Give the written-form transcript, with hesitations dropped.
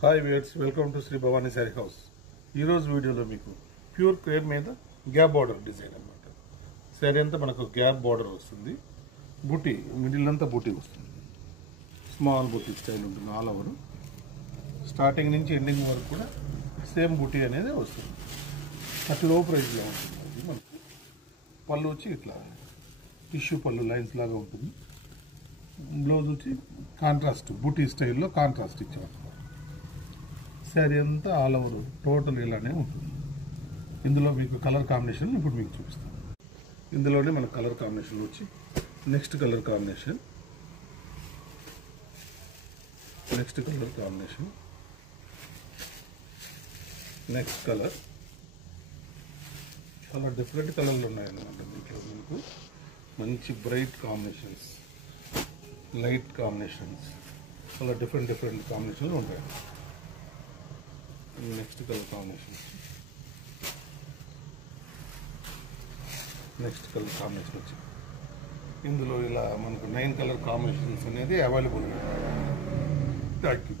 Hi viewers, welcome to Shri Bhavani sari house. ఈరోజు వీడియోలో మీకు ప్యూర్ క్రేప్ మీద గ్యాప్ బార్డర్ డిజైన్ అనమాట. శారీ అంతా మనకు గ్యాప్ బార్డర్ వస్తుంది, బూటీ మిడిల్ అంతా బూటీ వస్తుంది, స్మాల్ బూటీ స్టైల్ ఉంటుంది. ఆల్ ఓవర్ స్టార్టింగ్ నుంచి ఎండింగ్ వరకు కూడా సేమ్ బూటీ అనేది వస్తుంది. అట్లా లో ప్రైస్లో ఉంటుంది. అది మనకు పళ్ళు వచ్చి ఇట్లా టిష్యూ పళ్ళు లైన్స్ లాగా ఉంటుంది. బ్లౌజ్ వచ్చి కాంట్రాస్ట్ బూటీ స్టైల్లో కాంట్రాస్ట్ ఇచ్చారు. శారీ అంతా ఆల్ ఓవర్ టోటల్ ఇలానే ఉంటుంది. ఇందులో మీకు కలర్ కాంబినేషన్ ఇప్పుడు మీకు చూపిస్తాను. ఇందులోనే మన కలర్ కాంబినేషన్ వచ్చి next colour combination next colour చాలా డిఫరెంట్ కలర్లు ఉన్నాయన్నమాట. దీంట్లో మీకు మంచి బ్రైట్ కాంబినేషన్స్, లైట్ కాంబినేషన్స్, చాలా డిఫరెంట్ కాంబినేషన్లు ఉంటాయి. నెక్స్ట్ కలర్ కాంబినేషన్ వచ్చి ఇందులో ఇలా మనకు 9 కలర్ కాంబినేషన్స్ అనేది అవైలబుల్. Thank you.